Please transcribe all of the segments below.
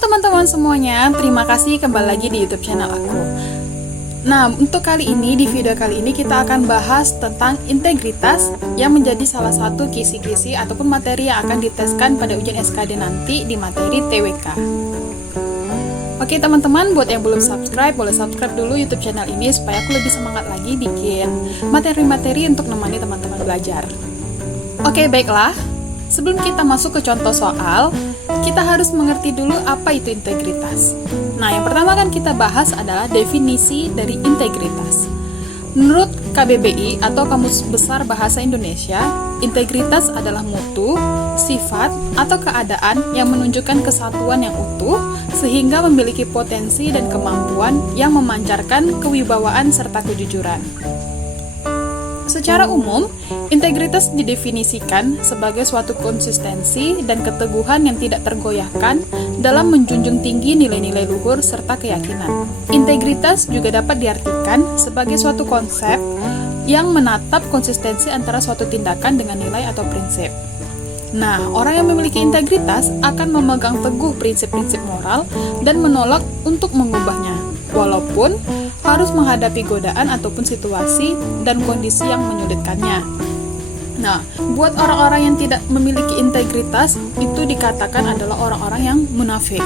Halo teman-teman semuanya, terima kasih kembali lagi di YouTube channel aku. Nah, untuk kali ini, di video kali ini kita akan bahas tentang integritas yang menjadi salah satu kisi-kisi ataupun materi yang akan diteskan pada ujian SKD nanti di materi TWK. Oke teman-teman, buat yang belum subscribe, boleh subscribe dulu YouTube channel ini supaya aku lebih semangat lagi bikin materi-materi untuk menemani teman-teman belajar. Oke, baiklah. Sebelum kita masuk ke contoh soal, kita harus mengerti dulu apa itu integritas. Nah, yang pertama kan kita bahas adalah definisi dari integritas. Menurut KBBI atau Kamus Besar Bahasa Indonesia, integritas adalah mutu, sifat, atau keadaan yang menunjukkan kesatuan yang utuh sehingga memiliki potensi dan kemampuan yang memancarkan kewibawaan serta kejujuran. Secara umum, integritas didefinisikan sebagai suatu konsistensi dan keteguhan yang tidak tergoyahkan dalam menjunjung tinggi nilai-nilai luhur serta keyakinan. Integritas juga dapat diartikan sebagai suatu konsep yang menatap konsistensi antara suatu tindakan dengan nilai atau prinsip. Nah, orang yang memiliki integritas akan memegang teguh prinsip-prinsip moral dan menolak untuk mengubahnya, walaupun harus menghadapi godaan ataupun situasi dan kondisi yang menyulitkannya. Nah, buat orang-orang yang tidak memiliki integritas, itu dikatakan adalah orang-orang yang munafik.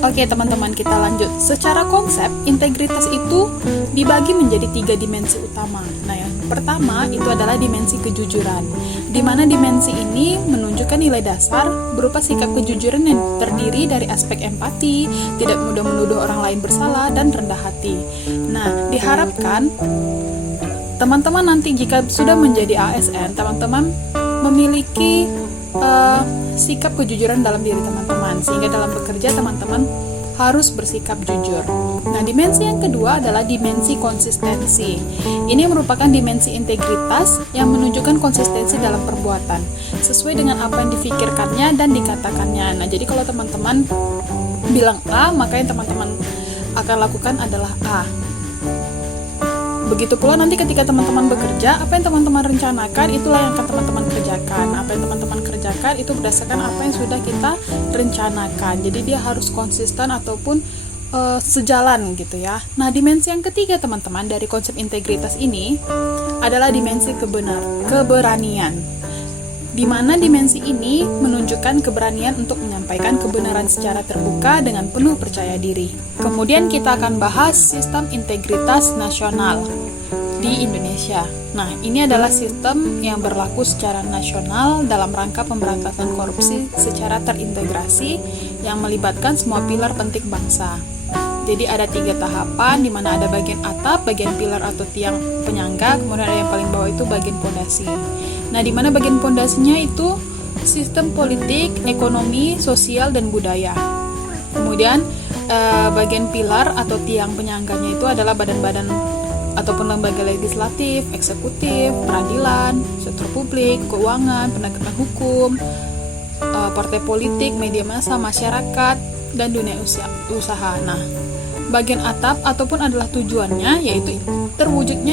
Oke teman-teman, kita lanjut. Secara konsep, integritas itu dibagi menjadi 3 dimensi utama. Nah, yang pertama itu adalah dimensi kejujuran, di mana dimensi ini menunjukkan nilai dasar berupa sikap kejujuran yang terdiri dari aspek empati, tidak mudah menuduh orang lain bersalah, dan rendah hati. Nah, diharapkan teman-teman nanti jika sudah menjadi ASN, teman-teman memiliki sikap kejujuran dalam diri teman-teman, sehingga dalam bekerja teman-teman harus bersikap jujur. Nah, dimensi yang kedua adalah dimensi konsistensi. Ini merupakan dimensi integritas yang menunjukkan konsistensi dalam perbuatan, sesuai dengan apa yang difikirkannya dan dikatakannya. Nah, jadi kalau teman-teman bilang A, maka yang teman-teman akan lakukan adalah A. Begitu pula nanti ketika teman-teman bekerja, apa yang teman-teman rencanakan, itulah yang akan teman-teman kerjakan. Apa yang teman-teman kerjakan, itu berdasarkan apa yang sudah kita rencanakan. Jadi dia harus konsisten ataupun sejalan gitu ya. Nah, dimensi yang ketiga teman-teman dari konsep integritas ini adalah dimensi keberanian. Di mana dimensi ini menunjukkan keberanian untuk menyampaikan kebenaran secara terbuka dengan penuh percaya diri. Kemudian kita akan bahas sistem integritas nasional di Indonesia. Nah, ini adalah sistem yang berlaku secara nasional dalam rangka pemberantasan korupsi secara terintegrasi yang melibatkan semua pilar penting bangsa. Jadi ada 3 tahapan, di mana ada bagian atap, bagian pilar atau tiang penyangga, kemudian ada yang paling bawah itu bagian pondasi. Nah, di mana bagian pondasinya itu sistem politik, ekonomi, sosial, dan budaya. Kemudian bagian pilar atau tiang penyangganya itu adalah badan-badan ataupun lembaga legislatif, eksekutif, peradilan, sektor publik, keuangan, penegakan hukum, partai politik, media massa, masyarakat, dan dunia usaha. Nah, bagian atap ataupun adalah tujuannya yaitu terwujudnya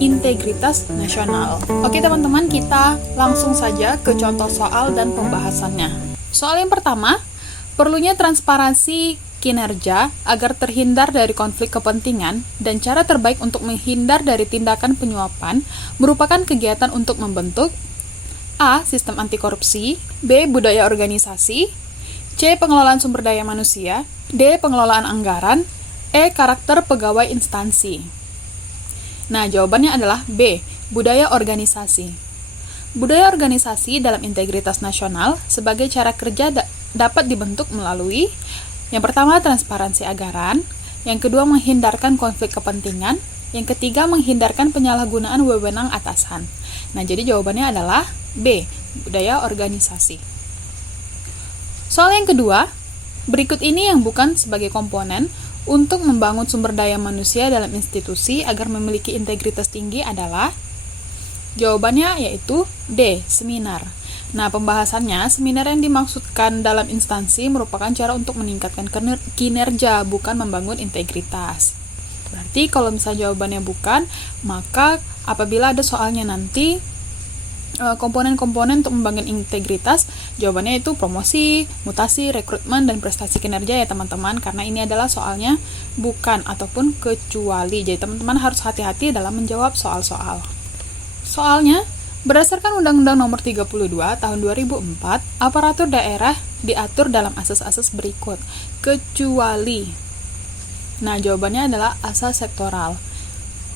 integritas nasional. Oke teman-teman, kita langsung saja ke contoh soal dan pembahasannya. Soal yang pertama, perlunya transparansi kinerja agar terhindar dari konflik kepentingan dan cara terbaik untuk menghindar dari tindakan penyuapan merupakan kegiatan untuk membentuk A. Sistem anti korupsi, B. Budaya organisasi, C. Pengelolaan sumber daya manusia, D. Pengelolaan anggaran, E. Karakter pegawai instansi. Nah, jawabannya adalah B. Budaya organisasi. Budaya organisasi dalam integritas nasional sebagai cara kerja dapat dibentuk melalui yang pertama, transparansi anggaran, yang kedua, menghindarkan konflik kepentingan, yang ketiga, menghindarkan penyalahgunaan wewenang atasan. Nah, jadi jawabannya adalah B. Budaya organisasi. Soal yang kedua, berikut ini yang bukan sebagai komponen untuk membangun sumber daya manusia dalam institusi agar memiliki integritas tinggi adalah jawabannya yaitu D. Seminar. Nah, pembahasannya, seminar yang dimaksudkan dalam instansi merupakan cara untuk meningkatkan kinerja, bukan membangun integritas. Berarti kalau misalnya jawabannya bukan, maka apabila ada soalnya nanti, komponen-komponen untuk membangun integritas? Jawabannya itu promosi, mutasi, rekrutmen, dan prestasi kinerja ya teman-teman, karena ini adalah soalnya bukan ataupun kecuali. Jadi teman-teman harus hati-hati dalam menjawab soal-soal. Soalnya, berdasarkan Undang-Undang Nomor 32 Tahun 2004, aparatur daerah diatur dalam asas-asas berikut, kecuali. Nah, jawabannya adalah asas sektoral.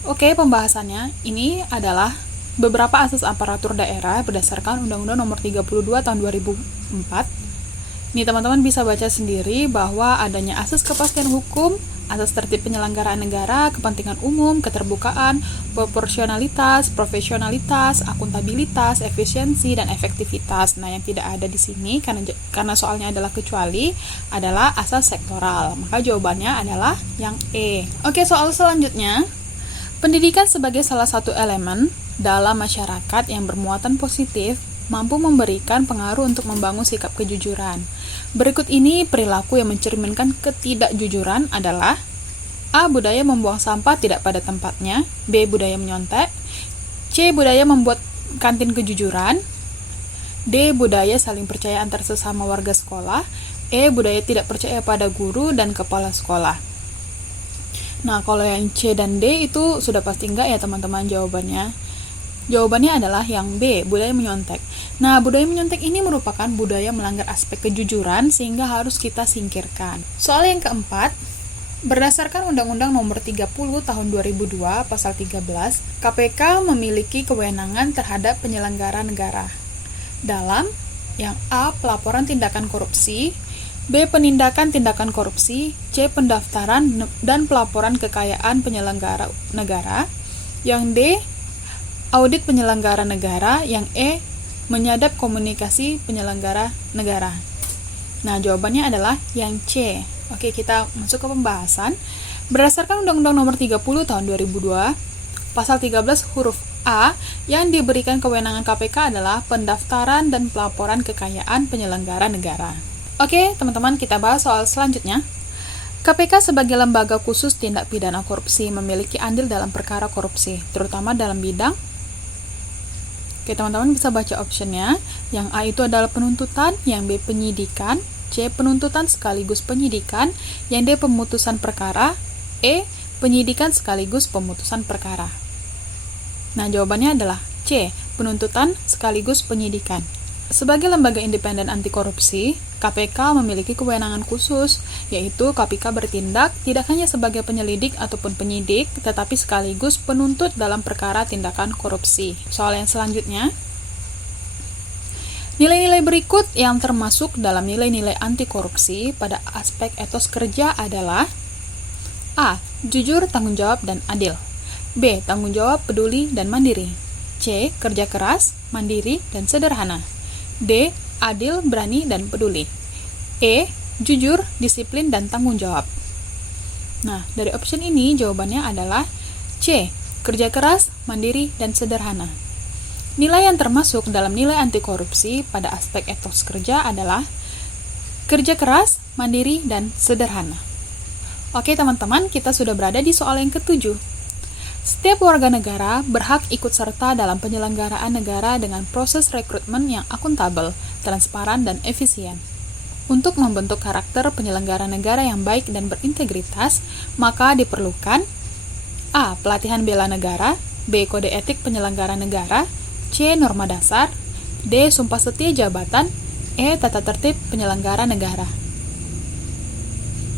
Oke, pembahasannya ini adalah beberapa asas aparatur daerah berdasarkan Undang-Undang Nomor 32 Tahun 2004. Ini teman-teman bisa baca sendiri bahwa adanya asas kepastian hukum, asas tertib penyelenggaraan negara, kepentingan umum, keterbukaan, proporsionalitas, profesionalitas, akuntabilitas, efisiensi, dan efektivitas. Nah, yang tidak ada di sini karena soalnya adalah kecuali adalah asas sektoral. Maka jawabannya adalah yang E. Oke, soal selanjutnya. Pendidikan sebagai salah satu elemen dalam masyarakat yang bermuatan positif mampu memberikan pengaruh untuk membangun sikap kejujuran. Berikut ini perilaku yang mencerminkan ketidakjujuran adalah: A. Budaya membuang sampah tidak pada tempatnya. B. Budaya menyontek. C. Budaya membuat kantin kejujuran. D. Budaya saling percaya antar sesama warga sekolah. E. Budaya tidak percaya pada guru dan kepala sekolah. Nah, kalau yang C dan D itu sudah pasti enggak ya teman-teman jawabannya. Jawabannya adalah yang B, budaya menyontek. Nah, budaya menyontek ini merupakan budaya melanggar aspek kejujuran sehingga harus kita singkirkan. Soal yang keempat, berdasarkan Undang-Undang Nomor 30 Tahun 2002 Pasal 13, KPK memiliki kewenangan terhadap penyelenggara negara dalam yang A. Pelaporan tindakan korupsi, B. Penindakan tindakan korupsi, C. Pendaftaran dan pelaporan kekayaan penyelenggara negara, yang D. Audit penyelenggara negara, yang E. Menyadap komunikasi penyelenggara negara. Nah, jawabannya adalah yang C. Oke, kita masuk ke pembahasan. Berdasarkan Undang-Undang Nomor 30 Tahun 2002, Pasal 13 huruf A, yang diberikan kewenangan KPK adalah pendaftaran dan pelaporan kekayaan penyelenggara negara. Oke, teman-teman, kita bahas soal selanjutnya. KPK sebagai lembaga khusus tindak pidana korupsi memiliki andil dalam perkara korupsi, terutama dalam bidang. Oke, teman-teman bisa baca optionnya. Yang A itu adalah penuntutan, yang B penyidikan, C penuntutan sekaligus penyidikan, yang D pemutusan perkara, E penyidikan sekaligus pemutusan perkara. Nah, jawabannya adalah C, penuntutan sekaligus penyidikan. Sebagai lembaga independen anti korupsi, KPK memiliki kewenangan khusus, yaitu KPK bertindak tidak hanya sebagai penyelidik ataupun penyidik, tetapi sekaligus penuntut dalam perkara tindakan korupsi. Soal yang selanjutnya, nilai-nilai berikut yang termasuk dalam nilai-nilai anti korupsi pada aspek etos kerja adalah: A. Jujur, tanggung jawab, dan adil. B. Tanggung jawab, peduli, dan mandiri. C. Kerja keras, mandiri, dan sederhana. D. Adil, berani, dan peduli. E. Jujur, disiplin, dan tanggung jawab. Nah, dari option ini jawabannya adalah C. Kerja keras, mandiri, dan sederhana. Nilai yang termasuk dalam nilai anti korupsi pada aspek etos kerja adalah kerja keras, mandiri, dan sederhana. Oke teman-teman, kita sudah berada di soal yang ketujuh. Setiap warga negara berhak ikut serta dalam penyelenggaraan negara dengan proses rekrutmen yang akuntabel, transparan, dan efisien. Untuk membentuk karakter penyelenggara negara yang baik dan berintegritas, maka diperlukan A. Pelatihan bela negara, B. Kode etik penyelenggara negara, C. Norma dasar, D. Sumpah setia jabatan, E. Tata tertib penyelenggara negara.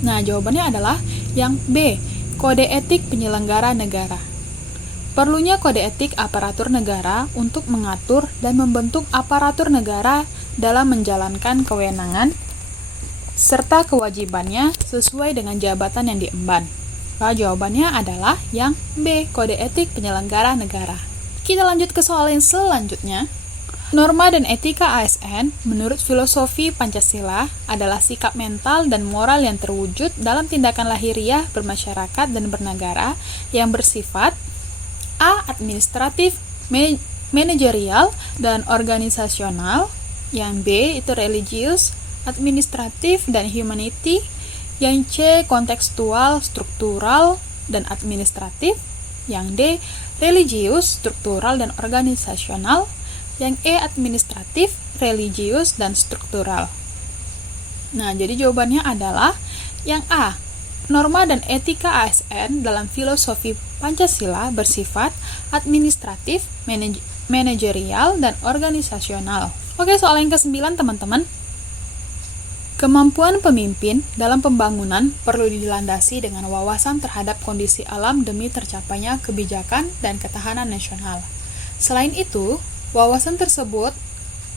Nah, jawabannya adalah yang B. Kode etik penyelenggara negara. Perlunya kode etik aparatur negara untuk mengatur dan membentuk aparatur negara dalam menjalankan kewenangan serta kewajibannya sesuai dengan jabatan yang diemban. Nah, jawabannya adalah yang B, kode etik penyelenggara negara. Kita lanjut ke soal yang selanjutnya. Norma dan etika ASN menurut filosofi Pancasila adalah sikap mental dan moral yang terwujud dalam tindakan lahiriah bermasyarakat dan bernegara yang bersifat A. Administratif, manajerial, dan organisasional. Yang B itu religius, administratif, dan humanity. Yang C kontekstual, struktural, dan administratif. Yang D religius, struktural, dan organisasional. yang E administratif, religius, dan struktural. Nah, jadi jawabannya adalah yang A. Norma dan etika ASN dalam filosofi Pancasila bersifat administratif, manajerial, dan organisasional. Oke, soal yang ke-9 teman-teman. Kemampuan pemimpin dalam pembangunan perlu dilandasi dengan wawasan terhadap kondisi alam demi tercapainya kebijakan dan ketahanan nasional. Selain itu, wawasan tersebut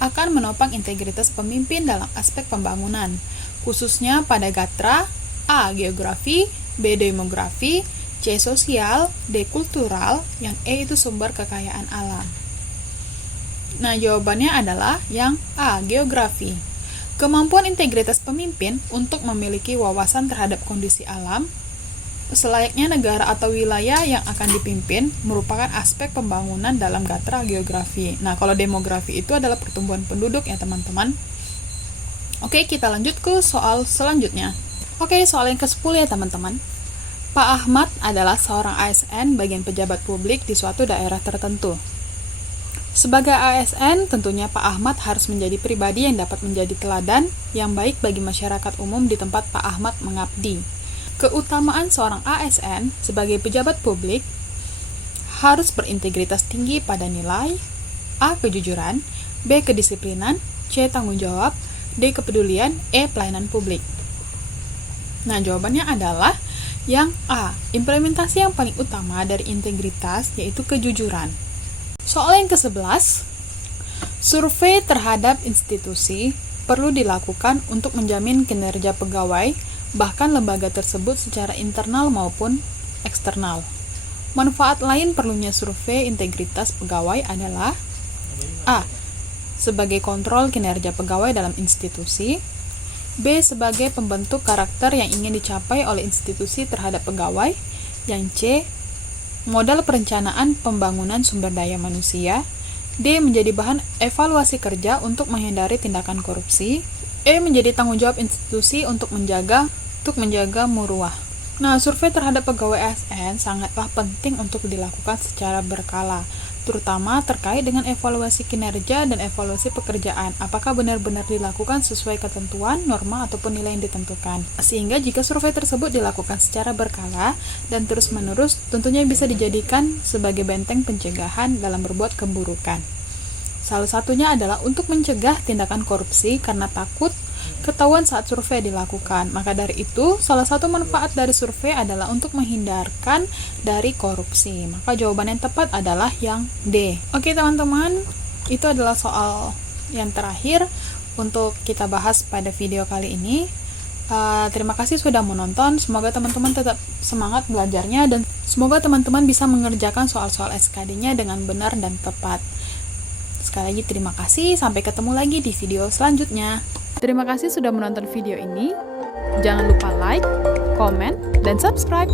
akan menopang integritas pemimpin dalam aspek pembangunan, khususnya pada gatra A. Geografi, B. Demografi, C. Sosial, D. Kultural, yang E itu sumber kekayaan alam. Nah, jawabannya adalah yang A. Geografi. Kemampuan integritas pemimpin untuk memiliki wawasan terhadap kondisi alam, selayaknya negara atau wilayah yang akan dipimpin, merupakan aspek pembangunan dalam gatra geografi. Nah, kalau demografi itu adalah pertumbuhan penduduk ya teman-teman. Oke, kita lanjut ke soal selanjutnya. Oke, soal yang ke-10 ya teman-teman. Pak Ahmad adalah seorang ASN bagian pejabat publik di suatu daerah tertentu. Sebagai ASN, tentunya Pak Ahmad harus menjadi pribadi yang dapat menjadi teladan yang baik bagi masyarakat umum di tempat Pak Ahmad mengabdi. Keutamaan seorang ASN sebagai pejabat publik harus berintegritas tinggi pada nilai A. Kejujuran, B. Kedisiplinan, C. Tanggung jawab, D. Kepedulian, E. Pelayanan publik. Nah, jawabannya adalah yang A. Implementasi yang paling utama dari integritas yaitu kejujuran. Soal yang ke-11, survei terhadap institusi perlu dilakukan untuk menjamin kinerja pegawai, bahkan lembaga tersebut secara internal maupun eksternal. Manfaat lain perlunya survei integritas pegawai adalah A. Sebagai kontrol kinerja pegawai dalam institusi, B. Sebagai pembentuk karakter yang ingin dicapai oleh institusi terhadap pegawai, yang C. Modal perencanaan pembangunan sumber daya manusia, D. Menjadi bahan evaluasi kerja untuk menghindari tindakan korupsi, E. Menjadi tanggung jawab institusi untuk menjaga muruah. Nah, survei terhadap pegawai ASN sangatlah penting untuk dilakukan secara berkala, terutama terkait dengan evaluasi kinerja dan evaluasi pekerjaan, apakah benar-benar dilakukan sesuai ketentuan, norma, ataupun nilai yang ditentukan. Sehingga jika survei tersebut dilakukan secara berkala dan terus-menerus, tentunya bisa dijadikan sebagai benteng pencegahan dalam berbuat keburukan. Salah satunya adalah untuk mencegah tindakan korupsi karena takut ketahuan saat survei dilakukan. Maka dari itu, salah satu manfaat dari survei adalah untuk menghindarkan dari korupsi. Maka jawaban yang tepat adalah yang D. Oke teman-teman, itu adalah soal yang terakhir untuk kita bahas pada video kali ini. Terima kasih sudah menonton. Semoga teman-teman tetap semangat belajarnya dan semoga teman-teman bisa mengerjakan soal-soal SKD-nya dengan benar dan tepat. Sekali lagi terima kasih, sampai ketemu lagi di video selanjutnya. Terima kasih sudah menonton video ini. Jangan lupa like, komen, dan subscribe.